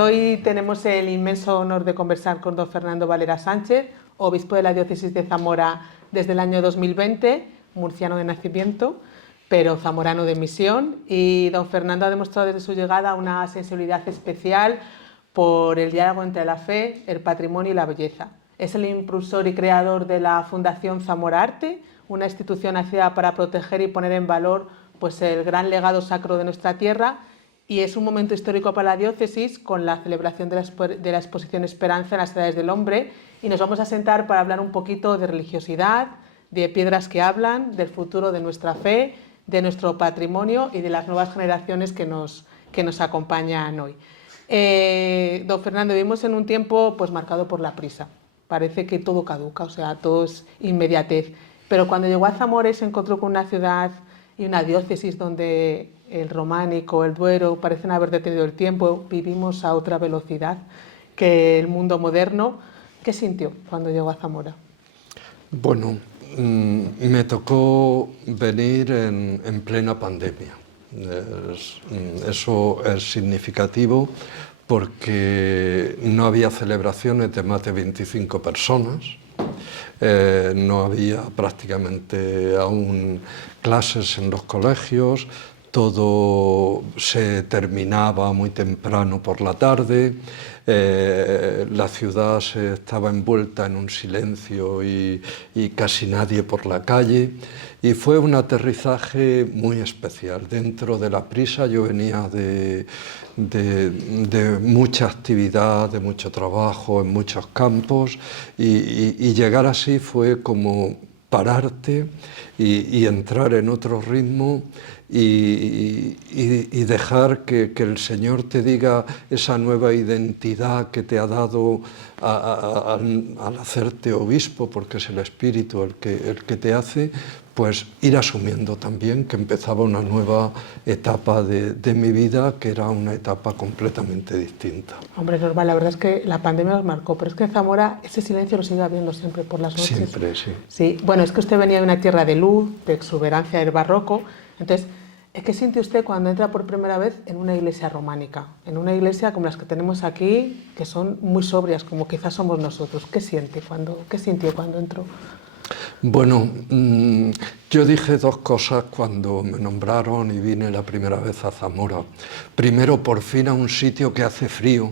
Hoy tenemos el inmenso honor de conversar con don Fernando Valera Sánchez, obispo de la diócesis de Zamora desde el año 2020, murciano de nacimiento, pero zamorano de misión. Y don Fernando ha demostrado desde su llegada una sensibilidad especial por el diálogo entre la fe, el patrimonio y la belleza. Es el impulsor y creador de la Fundación Zamora Arte, una institución nacida para proteger y poner en valor pues, el gran legado sacro de nuestra tierra. Y es un momento histórico para la diócesis con la celebración de la exposición Esperanza en las Edades del Hombre, y nos vamos a sentar para hablar un poquito de religiosidad, de piedras que hablan, del futuro de nuestra fe, de nuestro patrimonio y de las nuevas generaciones que nos acompañan hoy. Don Fernando, vivimos en un tiempo pues, marcado por la prisa. Parece que todo caduca, o sea, todo es inmediatez. Pero cuando llegó a Zamora se encontró con una ciudad y una diócesis donde el románico, el Duero, parecen haber detenido el tiempo. Vivimos a otra velocidad que el mundo moderno. ¿Qué sintió cuando llegó a Zamora? Bueno, me tocó venir en plena pandemia. Eso es significativo porque no había celebraciones de más de 25 personas. No había prácticamente aún clases en los colegios, todo se terminaba muy temprano por la tarde, la ciudad estaba envuelta en un silencio y casi nadie por la calle, y fue un aterrizaje muy especial. Dentro de la prisa yo venía de mucha actividad, de mucho trabajo en muchos campos, y llegar así fue como pararte y entrar en otro ritmo y dejar que el Señor te diga esa nueva identidad que te ha dado al hacerte obispo, porque es el Espíritu el que te hace, pues ir asumiendo también que empezaba una nueva etapa de mi vida, que era una etapa completamente distinta. Hombre, normal, la verdad es que la pandemia nos marcó, pero es que en Zamora ese silencio lo sigue habiendo siempre por las noches. Siempre, sí. Sí, bueno, es que usted venía de una tierra de luz, de exuberancia del barroco, entonces, ¿qué siente usted cuando entra por primera vez en una iglesia románica? En una iglesia como las que tenemos aquí, que son muy sobrias, como quizás somos nosotros. ¿Qué sintió cuando entró? Bueno, yo dije dos cosas cuando me nombraron y vine la primera vez a Zamora. Primero, por fin a un sitio que hace frío,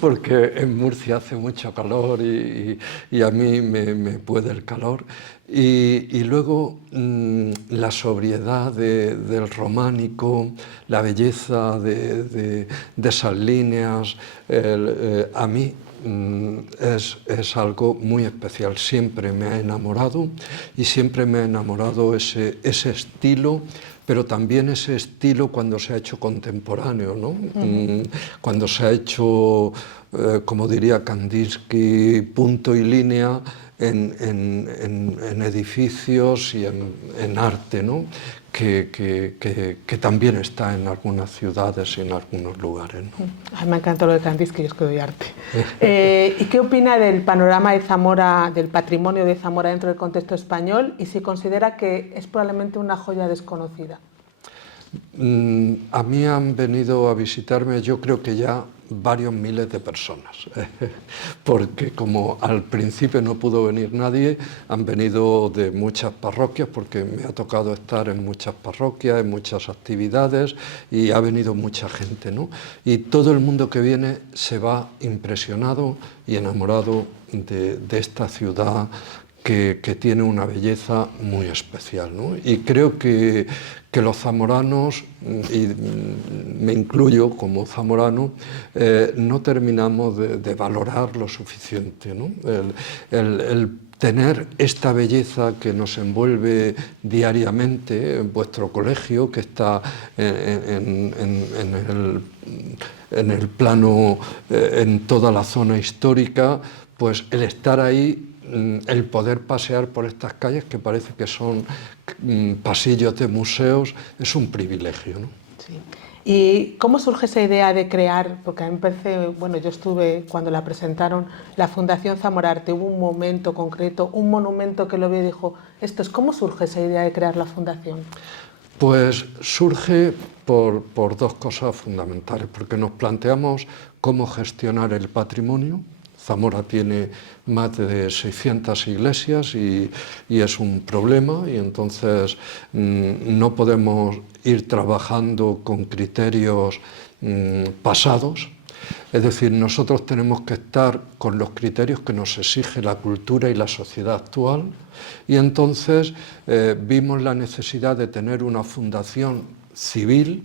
porque en Murcia hace mucho calor y a mí me puede el calor. Y luego la sobriedad del románico, la belleza de esas líneas, a mí es algo muy especial. Siempre me ha enamorado y siempre me ha enamorado ese estilo, pero también ese estilo cuando se ha hecho contemporáneo, ¿no? Cuando se ha hecho, como diría Kandinsky, punto y línea en edificios y en arte, ¿no? Que también está en algunas ciudades y en algunos lugares, ¿no? Ay, me encanta lo de Kandinsky, yo es que doy arte. ¿Y qué opina del panorama de Zamora, del patrimonio de Zamora dentro del contexto español, y si considera que es probablemente una joya desconocida? A mí han venido a visitarme, yo creo que ya varios miles de personas, porque como al principio no pudo venir nadie, han venido de muchas parroquias, porque me ha tocado estar en muchas parroquias, en muchas actividades, y ha venido mucha gente, ¿no? Y todo el mundo que viene se va impresionado y enamorado de esta ciudad que tiene una belleza muy especial, ¿no? Y creo que los zamoranos, y me incluyo como zamorano, no terminamos de valorar lo suficiente, ¿no? El tener esta belleza que nos envuelve diariamente en vuestro colegio, que está en el plano, en toda la zona histórica, pues el estar ahí, el poder pasear por estas calles que parece que son pasillos de museos, es un privilegio, ¿no? Sí. ¿Y cómo surge esa idea de crear? Porque a mí me parece, bueno, yo estuve cuando la presentaron, la Fundación Zamora Arte, hubo un momento concreto, un monumento que lo vio y dijo, ¿cómo surge esa idea de crear la fundación? Pues surge por dos cosas fundamentales, porque nos planteamos cómo gestionar el patrimonio. Zamora tiene más de 600 iglesias y es un problema, y entonces no podemos ir trabajando con criterios pasados. Es decir, nosotros tenemos que estar con los criterios que nos exige la cultura y la sociedad actual, y entonces vimos la necesidad de tener una fundación civil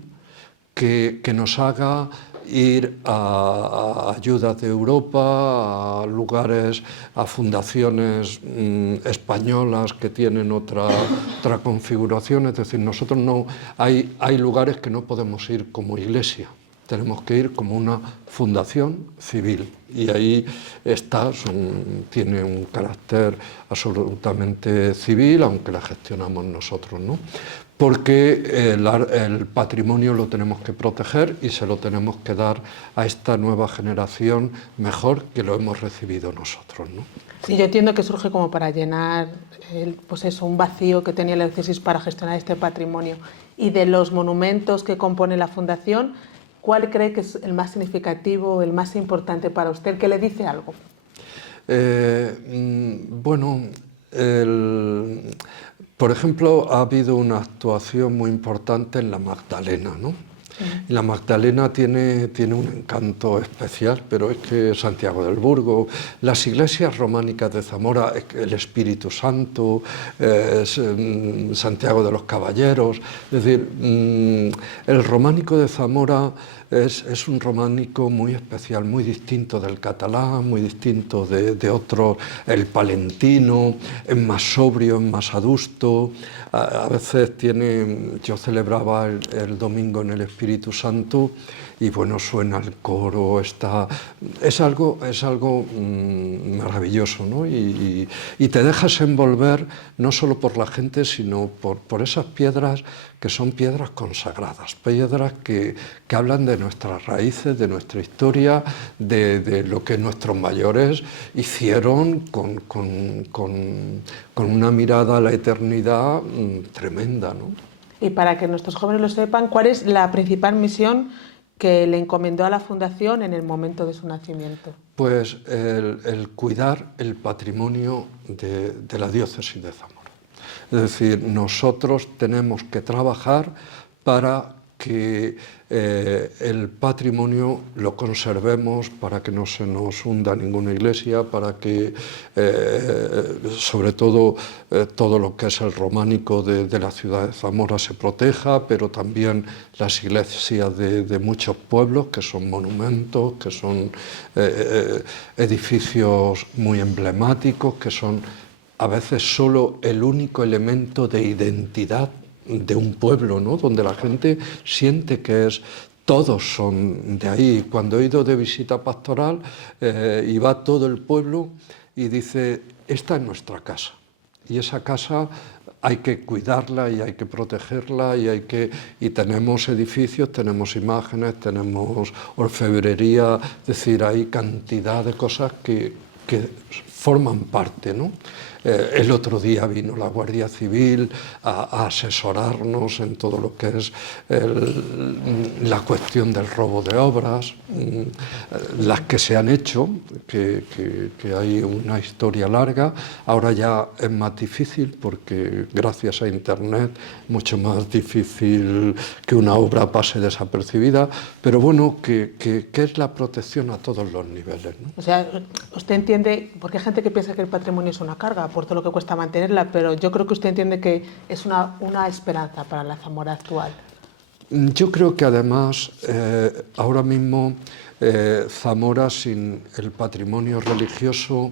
que nos haga ir a ayudas de Europa, a lugares, a fundaciones españolas que tienen otra configuración. Es decir, nosotros hay lugares que no podemos ir como iglesia. Tenemos que ir como una fundación civil, y ahí tiene un carácter absolutamente civil, aunque la gestionamos nosotros, ¿no? Porque el patrimonio lo tenemos que proteger y se lo tenemos que dar a esta nueva generación mejor que lo hemos recibido nosotros, ¿no? Sí, yo entiendo que surge como para llenar un vacío que tenía la diócesis para gestionar este patrimonio. Y de los monumentos que compone la fundación, ¿cuál cree que es el más significativo, el más importante para usted, el que le dice algo? Bueno, por ejemplo, ha habido una actuación muy importante en la Magdalena, ¿no? Y la Magdalena tiene un encanto especial, pero es que Santiago del Burgo, las iglesias románicas de Zamora, el Espíritu Santo, Santiago de los Caballeros, es decir, el románico de Zamora es un románico muy especial, muy distinto del catalán, muy distinto de otros, el palentino, es más sobrio, es más adusto. A veces yo celebraba el domingo en el Espíritu Santo y bueno, suena el coro, es algo maravilloso, ¿no? Y te dejas envolver no solo por la gente, sino por esas piedras que son piedras consagradas, piedras que hablan de nuestras raíces, de nuestra historia, de lo que nuestros mayores hicieron con una mirada a la eternidad tremenda, ¿no? Y para que nuestros jóvenes lo sepan, ¿cuál es la principal misión que le encomendó a la Fundación en el momento de su nacimiento? Pues el cuidar el patrimonio de la diócesis de Zamora. Es decir, nosotros tenemos que trabajar para que el patrimonio lo conservemos, para que no se nos hunda ninguna iglesia, para que sobre todo todo lo que es el románico de la ciudad de Zamora se proteja, pero también las iglesias de muchos pueblos, que son monumentos, que son edificios muy emblemáticos, que son a veces solo el único elemento de identidad de un pueblo, ¿no? Donde la gente siente que todos son de ahí. Cuando he ido de visita pastoral y va todo el pueblo y dice, esta es nuestra casa, y esa casa hay que cuidarla y hay que protegerla, y tenemos edificios, tenemos imágenes, tenemos orfebrería, es decir, hay cantidad de cosas que forman parte, ¿no? El otro día vino la Guardia Civil a asesorarnos en todo lo que es la cuestión del robo de obras, las que se han hecho, que hay una historia larga. Ahora ya es más difícil porque gracias a Internet es mucho más difícil que una obra pase desapercibida, pero bueno, que es la protección a todos los niveles, ¿no? O sea, usted entiende, porque hay gente que piensa que el patrimonio es una carga por todo lo que cuesta mantenerla, pero yo creo que usted entiende que es una esperanza para la Zamora actual. Yo creo que además ahora mismo Zamora sin el patrimonio religioso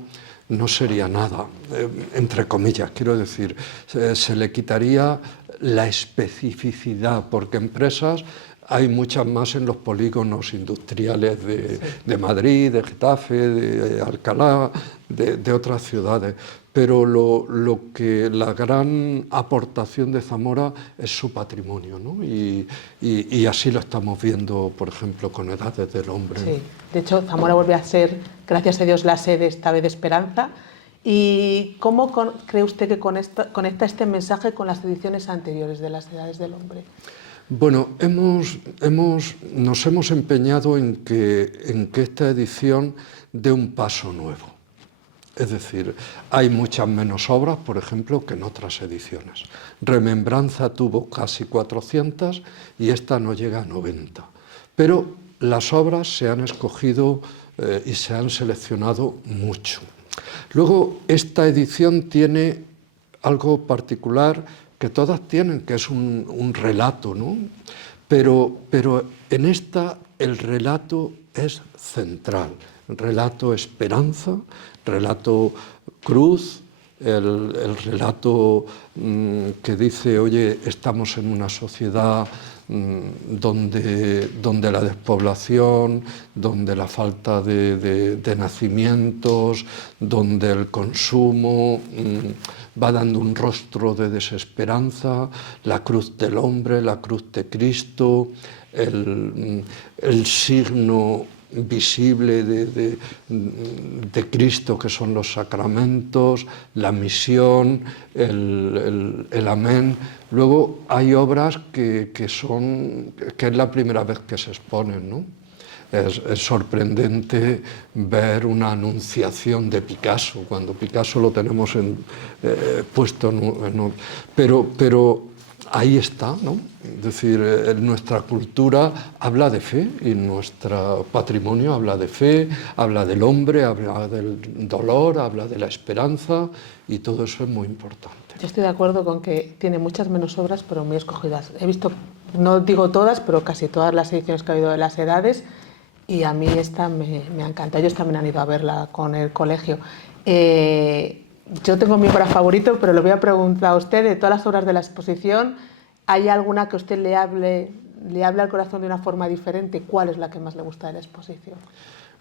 no sería nada, entre comillas, quiero decir, se le quitaría la especificidad, porque empresas hay muchas más en los polígonos industriales de Madrid, de Getafe, de Alcalá, de otras ciudades. Pero la gran aportación de Zamora es su patrimonio, ¿no? Y así lo estamos viendo, por ejemplo, con Edades del Hombre. Sí, de hecho, Zamora vuelve a ser, gracias a Dios, la sede esta vez de Esperanza. ¿Y cómo cree usted que conecta este mensaje con las ediciones anteriores de las Edades del Hombre? Bueno, nos hemos empeñado en que esta edición dé un paso nuevo. Es decir, hay muchas menos obras, por ejemplo, que en otras ediciones. Remembranza tuvo casi 400 y esta no llega a 90. Pero las obras se han escogido y se han seleccionado mucho. Luego, esta edición tiene algo particular que todas tienen, que es un relato, ¿no? Pero en esta el relato es central. Relato esperanza, relato cruz, el relato que dice, oye, estamos en una sociedad donde la despoblación, donde la falta de nacimientos, donde el consumo va dando un rostro de desesperanza, la cruz del hombre, la cruz de Cristo, el signo visible de Cristo, que son los sacramentos, la misión, el amén. Luego hay obras que es la primera vez que se exponen, ¿no? Es sorprendente ver una anunciación de Picasso, cuando Picasso lo tenemos puesto pero ahí está, ¿no? Es decir, nuestra cultura habla de fe y nuestro patrimonio habla de fe, habla del hombre, habla del dolor, habla de la esperanza y todo eso es muy importante. Yo estoy de acuerdo con que tiene muchas menos obras, pero muy escogidas. He visto, no digo todas, pero casi todas las ediciones que ha habido de las edades y a mí esta me encanta. Ellos también han ido a verla con el colegio. Yo tengo mi obra favorito, pero le voy a preguntar a usted, de todas las obras de la exposición, ¿hay alguna que a usted le hable al corazón de una forma diferente? ¿Cuál es la que más le gusta de la exposición?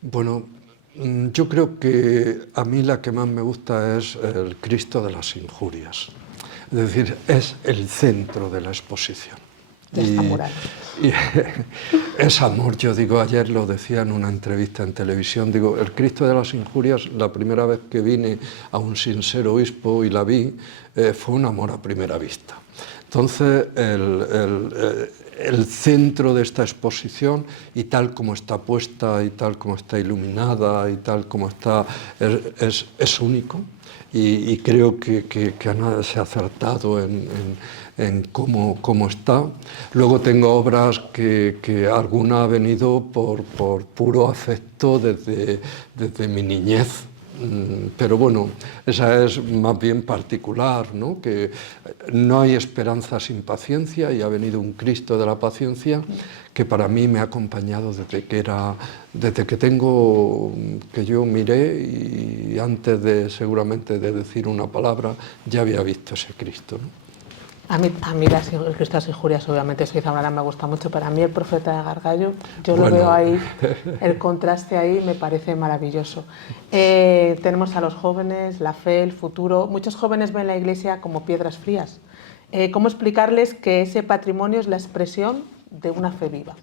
Bueno, yo creo que a mí la que más me gusta es el Cristo de las Injurias. Es decir, es el centro de la exposición. Y es amor, yo digo, ayer lo decía en una entrevista en televisión, digo, el Cristo de las Injurias, la primera vez que vine a un sincero obispo y la vi, fue un amor a primera vista. Entonces, el centro de esta exposición, y tal como está puesta, y tal como está iluminada, y tal como está, es único. Y creo que Ana se ha acertado en cómo está. Luego tengo obras que alguna ha venido por puro afecto desde mi niñez. Pero bueno, esa es más bien particular, ¿no? Que no hay esperanza sin paciencia y ha venido un Cristo de la paciencia que para mí me ha acompañado desde que yo miré y antes seguramente de decir una palabra ya había visto ese Cristo, ¿no? A mí el Cristo de las Injurias, obviamente, soy zamorana, me gusta mucho, pero a mí el Profeta de Gargallo, yo lo veo ahí, el contraste ahí me parece maravilloso. Tenemos a los jóvenes, la fe, el futuro. Muchos jóvenes ven la Iglesia como piedras frías. ¿Cómo explicarles que ese patrimonio es la expresión de una fe viva?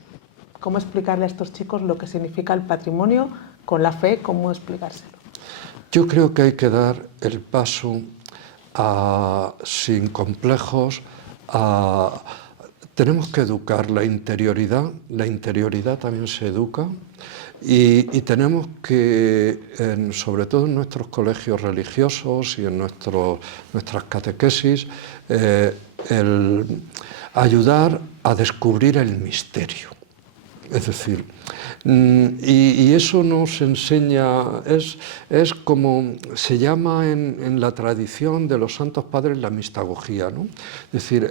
¿Cómo explicarle a estos chicos lo que significa el patrimonio con la fe? ¿Cómo explicárselo? Yo creo que hay que dar el paso sin complejos. Tenemos que educar la interioridad también se educa y tenemos que, sobre todo en nuestros colegios religiosos y en nuestras catequesis, ayudar a descubrir el misterio. Es decir, y eso nos enseña, es como se llama en la tradición de los santos padres la mistagogía, ¿no? Es decir,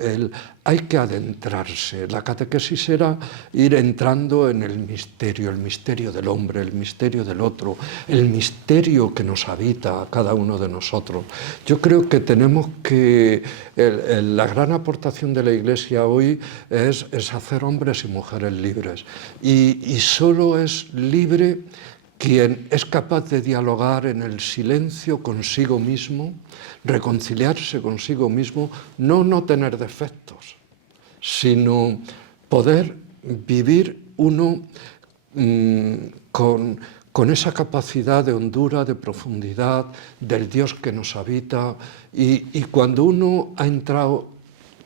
hay que adentrarse. La catequesis era ir entrando en el misterio del hombre, el misterio del otro, el misterio que nos habita a cada uno de nosotros. Yo creo que tenemos que, la gran aportación de la Iglesia hoy es hacer hombres y mujeres libres. Y solo es libre quien es capaz de dialogar en el silencio consigo mismo, reconciliarse consigo mismo, no tener defectos, sino poder vivir uno con esa capacidad de hondura, de profundidad, del Dios que nos habita. Y cuando uno ha entrado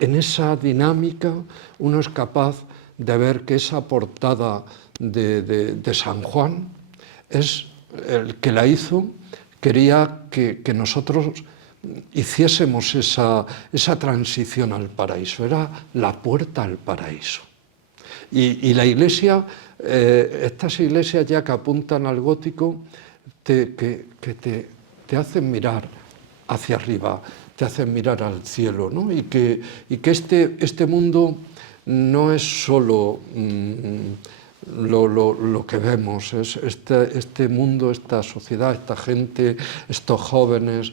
en esa dinámica uno es capaz de ver que esa portada de San Juan es el que la hizo, quería que nosotros hiciésemos esa transición al paraíso, era la puerta al paraíso. Y la iglesia, estas iglesias ya que apuntan al gótico, te hacen mirar hacia arriba, te hacen mirar al cielo, ¿no? Y que este mundo no es solo lo que vemos, es este mundo, esta sociedad, esta gente, estos jóvenes,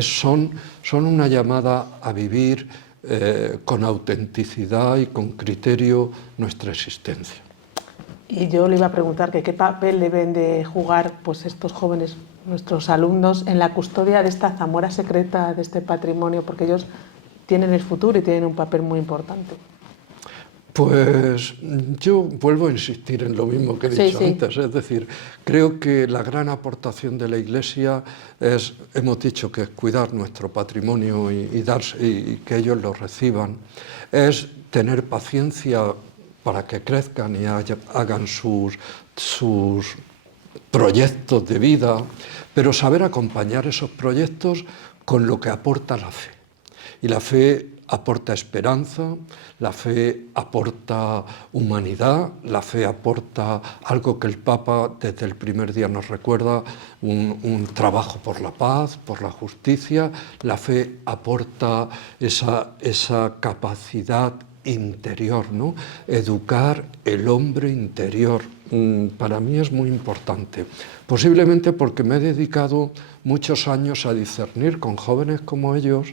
son una llamada a vivir con autenticidad y con criterio nuestra existencia. Y yo le iba a preguntar que qué papel deben de jugar pues, estos jóvenes, nuestros alumnos, en la custodia de esta Zamora secreta, de este patrimonio, porque ellos tienen el futuro y tienen un papel muy importante. Pues yo vuelvo a insistir en lo mismo que he dicho antes, es decir, creo que la gran aportación de la Iglesia es, hemos dicho que es cuidar nuestro patrimonio y que ellos lo reciban, es tener paciencia para que crezcan y hagan sus proyectos de vida, pero saber acompañar esos proyectos con lo que aporta la fe. Y la fe aporta esperanza, la fe aporta humanidad, la fe aporta algo que el Papa desde el primer día nos recuerda, un trabajo por la paz, por la justicia. La fe aporta esa capacidad interior, ¿no? Educar el hombre interior. Para mí es muy importante, posiblemente porque me he dedicado muchos años a discernir con jóvenes como ellos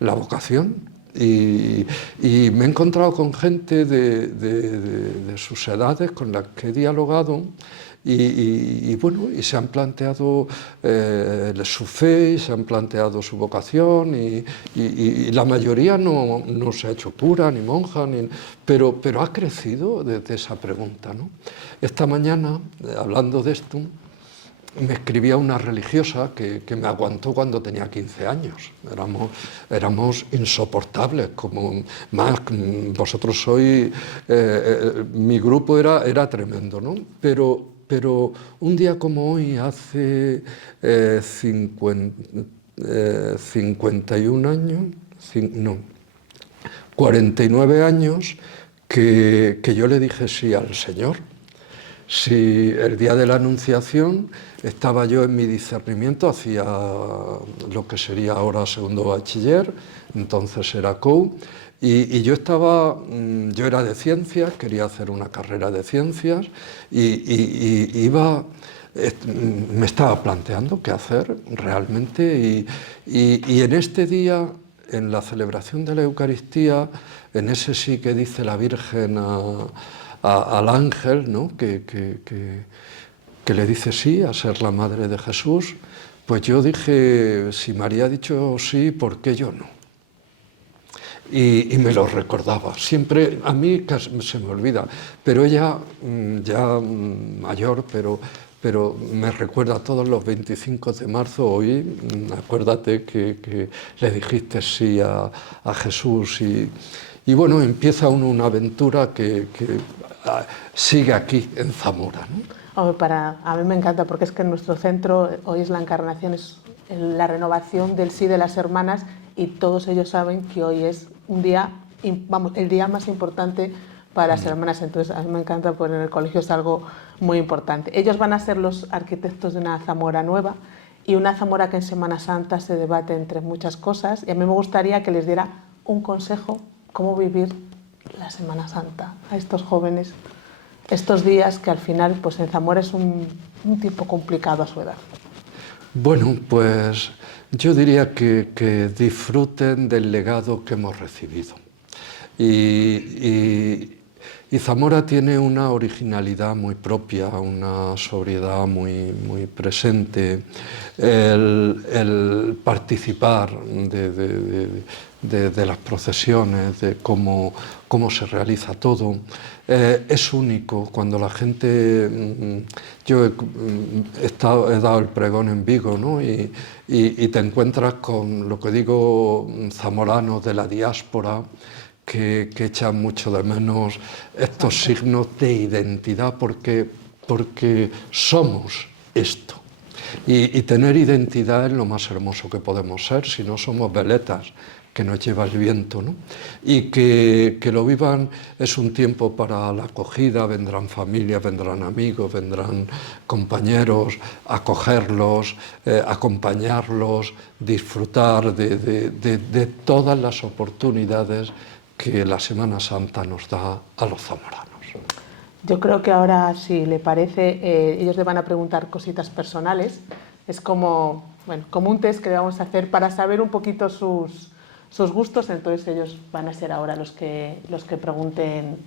la vocación y me he encontrado con gente de sus edades con las que he dialogado y se han planteado su fe, y se han planteado su vocación y la mayoría no se ha hecho cura ni monja, pero ha crecido desde esa pregunta, ¿no? Esta mañana, hablando de esto, me escribía una religiosa que me aguantó cuando tenía 15 años. Éramos insoportables, como más vosotros sois, mi grupo era tremendo, ¿no? Pero un día como hoy, hace 51 años, 49 años, que yo le dije sí al Señor. Si el día de la Anunciación estaba yo en mi discernimiento, hacía lo que sería ahora segundo bachiller, entonces era COU, y yo era de ciencias, quería hacer una carrera de ciencias y me estaba planteando qué hacer realmente y en este día, en la celebración de la Eucaristía, en ese sí que dice la Virgen al ángel, ¿no? que le dice sí a ser la madre de Jesús, pues yo dije, si María ha dicho sí, ¿por qué yo no? Y me lo recordaba, siempre, a mí casi se me olvida, pero ella, ya mayor, pero me recuerda todos los 25 de marzo, hoy, acuérdate que le dijiste sí a Jesús y bueno, empieza una aventura que sigue aquí en Zamora, ¿no? A mí me encanta porque es que en nuestro centro hoy es la encarnación, es la renovación del sí de las hermanas y todos ellos saben que hoy es un día, el día más importante para las hermanas, entonces a mí me encanta porque en el colegio es algo muy importante. Ellos van a ser los arquitectos de una Zamora nueva y una Zamora que en Semana Santa se debate entre muchas cosas y a mí me gustaría que les diera un consejo cómo vivir la Semana Santa a estos jóvenes, estos días que al final pues en Zamora es un tiempo complicado a su edad. Bueno, pues yo diría que disfruten del legado que hemos recibido y Y Zamora tiene una originalidad muy propia, una sobriedad muy presente, el participar de las procesiones, de cómo se realiza todo. Es único cuando la gente... Yo he dado el pregón en Vigo, ¿no? Y te encuentras con lo que digo, zamoranos de la diáspora, que echan mucho de menos estos signos de identidad porque somos esto. Y tener identidad es lo más hermoso que podemos ser, si no somos veletas que nos lleva el viento, ¿no? Y que lo vivan es un tiempo para la acogida, vendrán familias, vendrán amigos, vendrán compañeros, acogerlos, acompañarlos, disfrutar de todas las oportunidades que la Semana Santa nos da a los zamoranos. Yo creo que ahora, si le parece, ellos le van a preguntar cositas personales. Es como un test que le vamos a hacer para saber un poquito sus gustos, entonces ellos van a ser ahora los que pregunten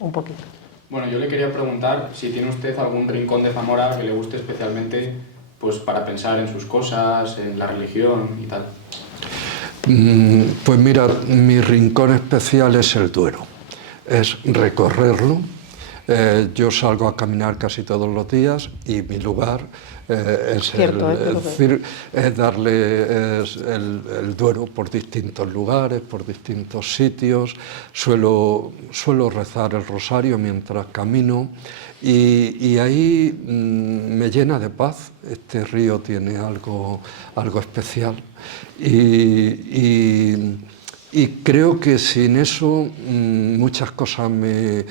un poquito. Bueno, yo le quería preguntar si tiene usted algún rincón de Zamora que le guste especialmente, pues para pensar en sus cosas, en la religión y tal. Pues mira, mi rincón especial es el Duero, es recorrerlo. Yo salgo a caminar casi todos los días y mi lugar es darle el Duero por distintos lugares, por distintos sitios. Suelo rezar el rosario mientras camino y ahí me llena de paz. Este río tiene algo especial y creo que sin eso muchas cosas me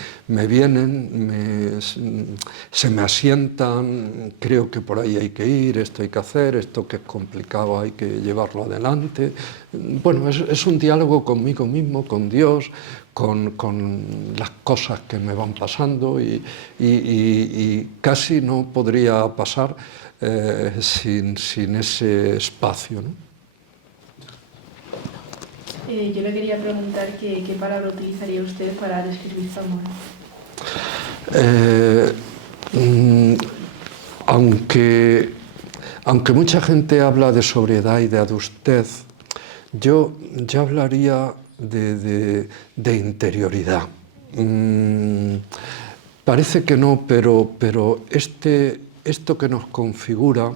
vienen, se me asientan, creo que por ahí hay que ir, esto hay que hacer, esto que es complicado hay que llevarlo adelante. Bueno, es un diálogo conmigo mismo, con Dios, con las cosas que me van pasando y casi no podría pasar sin ese espacio, ¿no? Yo le quería preguntar qué palabra utilizaría usted para describir Zamora. Aunque mucha gente habla de sobriedad y de adustez, yo hablaría de interioridad. Parece que no, pero esto que nos configura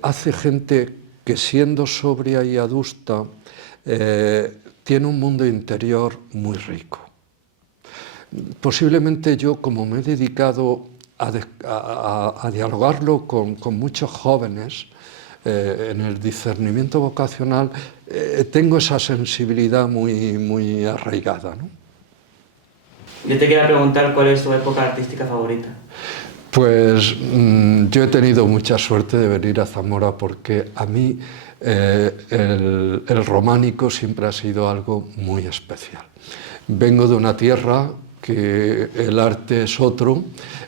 hace gente que, siendo sobria y adusta, tiene un mundo interior muy rico. Posiblemente yo, como me he dedicado a dialogarlo con muchos jóvenes en el discernimiento vocacional, tengo esa sensibilidad muy arraigada, ¿no? Yo te quería preguntar cuál es tu época artística favorita. Pues yo he tenido mucha suerte de venir a Zamora porque a mí el románico siempre ha sido algo muy especial. Vengo de una tierra que el arte es otro.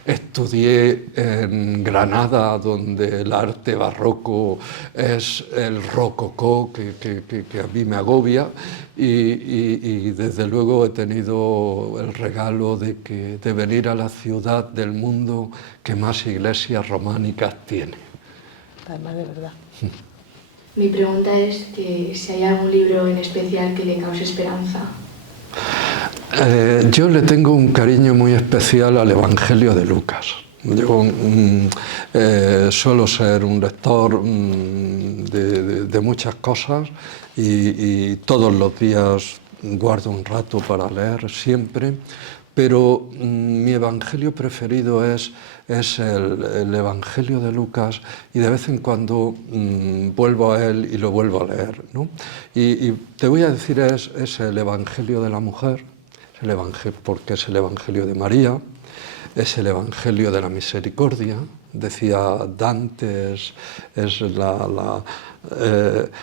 Estudié en Granada, donde el arte barroco es el rococó, que a mí me agobia, y desde luego he tenido el regalo de venir a la ciudad del mundo que más iglesias románicas tiene. Además, de verdad. Mi pregunta es que si hay algún libro en especial que le cause esperanza. Yo le tengo un cariño muy especial al Evangelio de Lucas. Yo suelo ser un lector de muchas cosas y todos los días guardo un rato para leer siempre, pero mi evangelio preferido es el Evangelio de Lucas y de vez en cuando vuelvo a él y lo vuelvo a leer, ¿no? Y te voy a decir, es el Evangelio de la mujer, porque es el Evangelio de María, es el Evangelio de la misericordia, decía Dante, es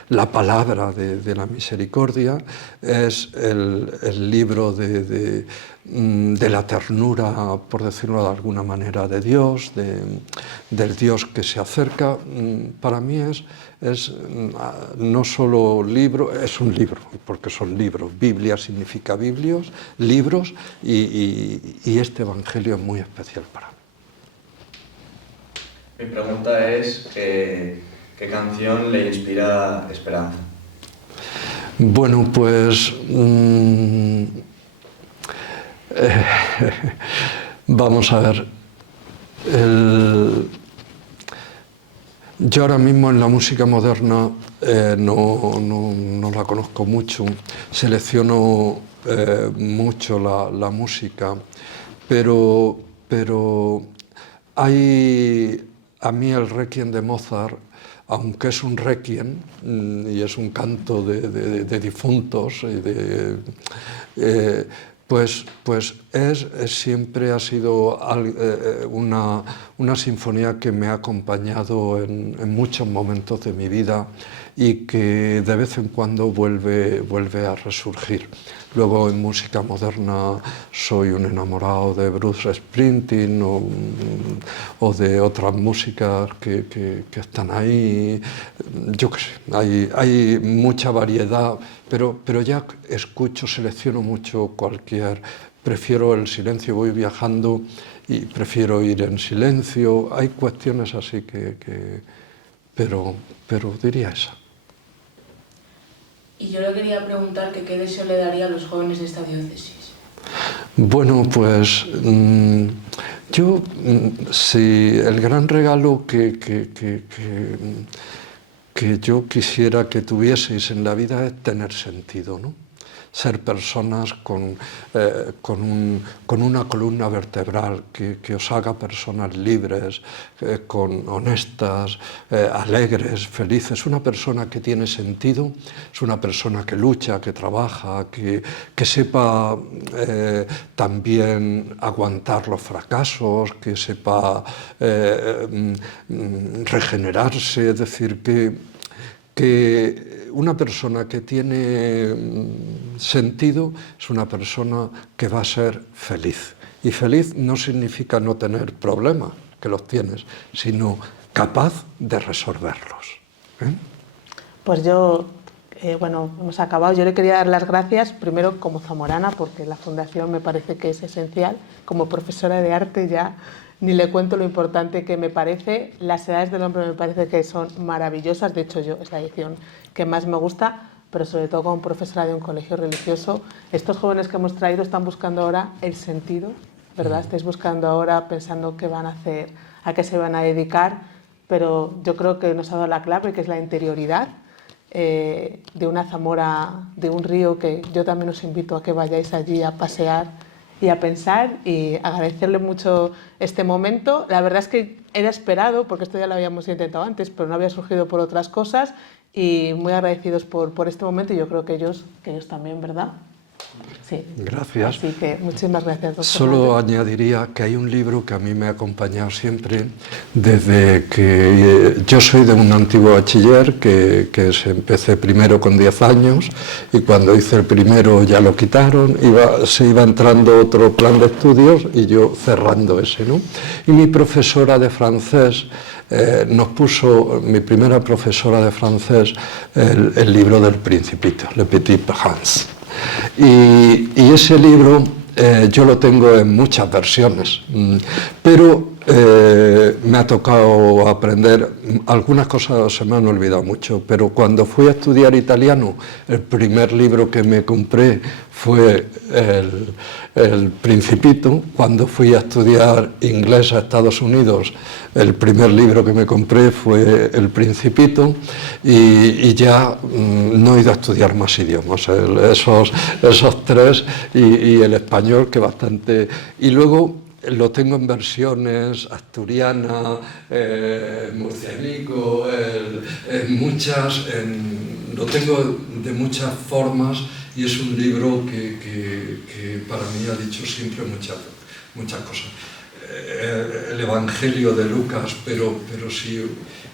la palabra de la misericordia, es el libro de la ternura, por decirlo de alguna manera, de Dios, del Dios que se acerca. Para mí es no solo libro, es un libro, porque son libros. Biblia significa libros, y este Evangelio es muy especial para mí. Mi pregunta es, ¿qué canción le inspira esperanza? Bueno, pues vamos a ver. Yo ahora mismo en la música moderna no la conozco mucho, selecciono mucho la música, pero hay a mí el Requiem de Mozart, aunque es un requiem y es un canto de difuntos, pues siempre ha sido una sinfonía que me ha acompañado en muchos momentos de mi vida y que de vez en cuando vuelve a resurgir. Luego en música moderna soy un enamorado de Bruce Springsteen o de otras músicas que están ahí. Yo qué sé, hay mucha variedad, pero ya escucho, selecciono mucho prefiero el silencio, voy viajando y prefiero ir en silencio. Hay cuestiones así pero diría esa. Y yo le quería preguntar que qué deseo le daría a los jóvenes de esta diócesis. Bueno, pues sí, el gran regalo que yo quisiera que tuvieseis en la vida es tener sentido, ¿no? Ser personas con una columna vertebral que os haga personas libres, honestas, alegres, felices. Una persona que tiene sentido es una persona que lucha, que trabaja, que sepa también aguantar los fracasos, que sepa regenerarse, es decir, que una persona que tiene sentido es una persona que va a ser feliz. Y feliz no significa no tener problemas, que los tienes, sino capaz de resolverlos. Pues yo, hemos acabado. Yo le quería dar las gracias, primero como zamorana, porque la Fundación me parece que es esencial. Como profesora de arte ya ni le cuento lo importante que me parece. Las edades del hombre me parece que son maravillosas. De hecho, es la edición que más me gusta, pero sobre todo como profesora de un colegio religioso. Estos jóvenes que hemos traído están buscando ahora el sentido, ¿verdad? Estáis buscando ahora, pensando qué van a hacer, a qué se van a dedicar, pero yo creo que nos ha dado la clave, que es la interioridad de una Zamora, de un río, que yo también os invito a que vayáis allí a pasear y a pensar, y agradecerle mucho este momento. La verdad es que era esperado, porque esto ya lo habíamos intentado antes, pero no había surgido por otras cosas, y muy agradecidos por este momento, y yo creo que ellos también, ¿verdad? Sí. Gracias. Así que muchísimas gracias, doctor. Solo añadiría que hay un libro que a mí me ha acompañado siempre desde que yo soy de un antiguo bachiller que empecé primero con 10 años, y cuando hice el primero ya lo quitaron, se iba entrando otro plan de estudios y yo cerrando ese, ¿no? Y mi profesora de francés nos puso, mi primera profesora de francés, el libro del Principito, Le Petit Prince. Y ese libro yo lo tengo en muchas versiones, pero me ha tocado aprender, algunas cosas se me han olvidado mucho, pero cuando fui a estudiar italiano, el primer libro que me compré fue el Principito. Cuando fui a estudiar inglés a Estados Unidos, el primer libro que me compré fue el Principito, y ya no he ido a estudiar más idiomas, esos tres y el español, que bastante. Y luego lo tengo en versiones asturiana, murcianico, lo tengo de muchas formas, y es un libro que para mí ha dicho siempre muchas cosas. el Evangelio de Lucas, pero si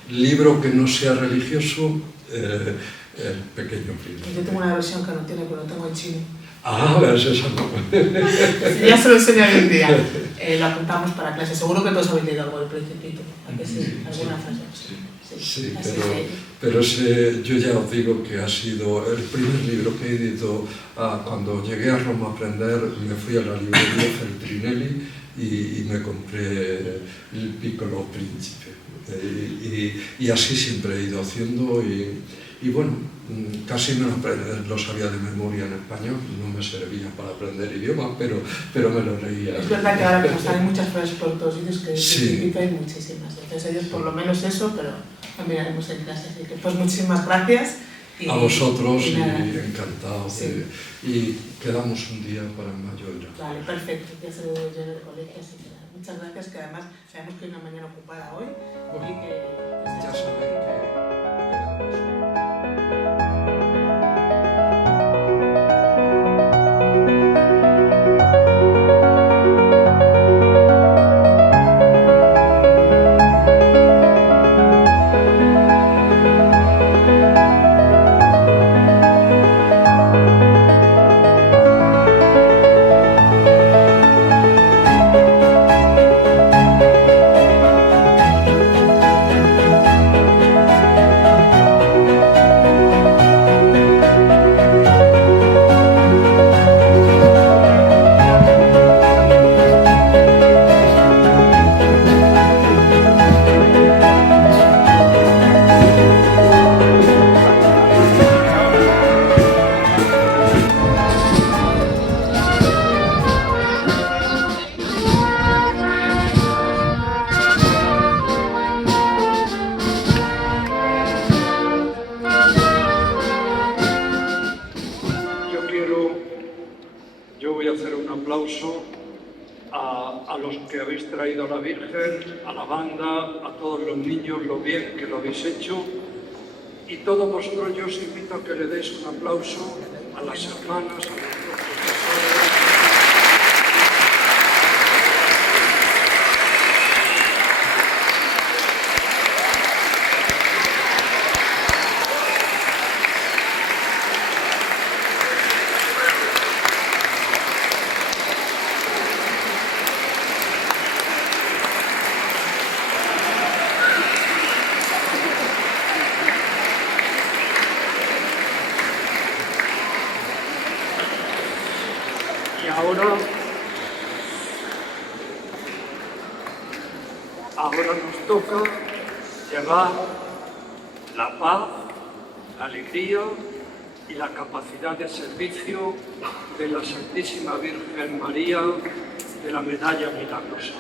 libro que no sea religioso, El Pequeño Príncipe. Yo tengo una versión que no tiene, pero lo tengo en chino. Ah, es esa no. Ya se lo enseñaré un día. Lo apuntamos para clase. Seguro que todos habéis leído algo del Principito. ¿A que sí? ¿Alguna frase? Sí, Así pero yo ya os digo que ha sido el primer libro que he editado. Cuando llegué a Roma a aprender, me fui a la librería Feltrinelli y me compré el Piccolo Príncipe. Y así siempre he ido haciendo y bueno, casi no lo sabía de memoria en español, no me servía para aprender idiomas, pero me lo leía. Es verdad que ahora que nos salen muchas frases por todos sitios, que Sí. hay muchísimas. Entonces ellos por lo menos eso, pero lo miraremos en clase. Así que pues muchísimas gracias. A vosotros y nada. encantado. Sí. Y quedamos un día para Mayoira. Vale, perfecto. Ya se lo doy yo en el colegio, así que nada. Muchas gracias, que además sabemos que hay una mañana ocupada hoy y que... Ya sabéis que... Yo voy a hacer un aplauso a los que habéis traído a la Virgen, a la banda, a todos los niños, lo bien que lo habéis hecho. Y todos vosotros yo os invito a que le deis un aplauso a las hermanas, a los profesores. Y ahora nos toca llevar la paz, la alegría y la capacidad de servicio de la Santísima Virgen María de la Medalla Milagrosa.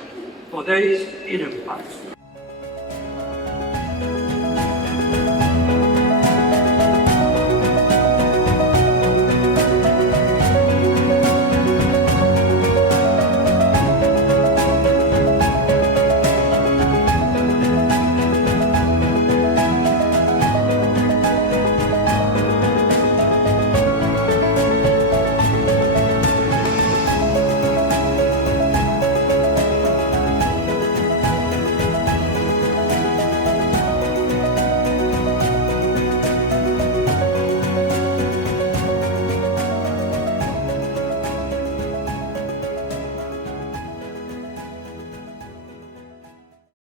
Podéis ir en paz.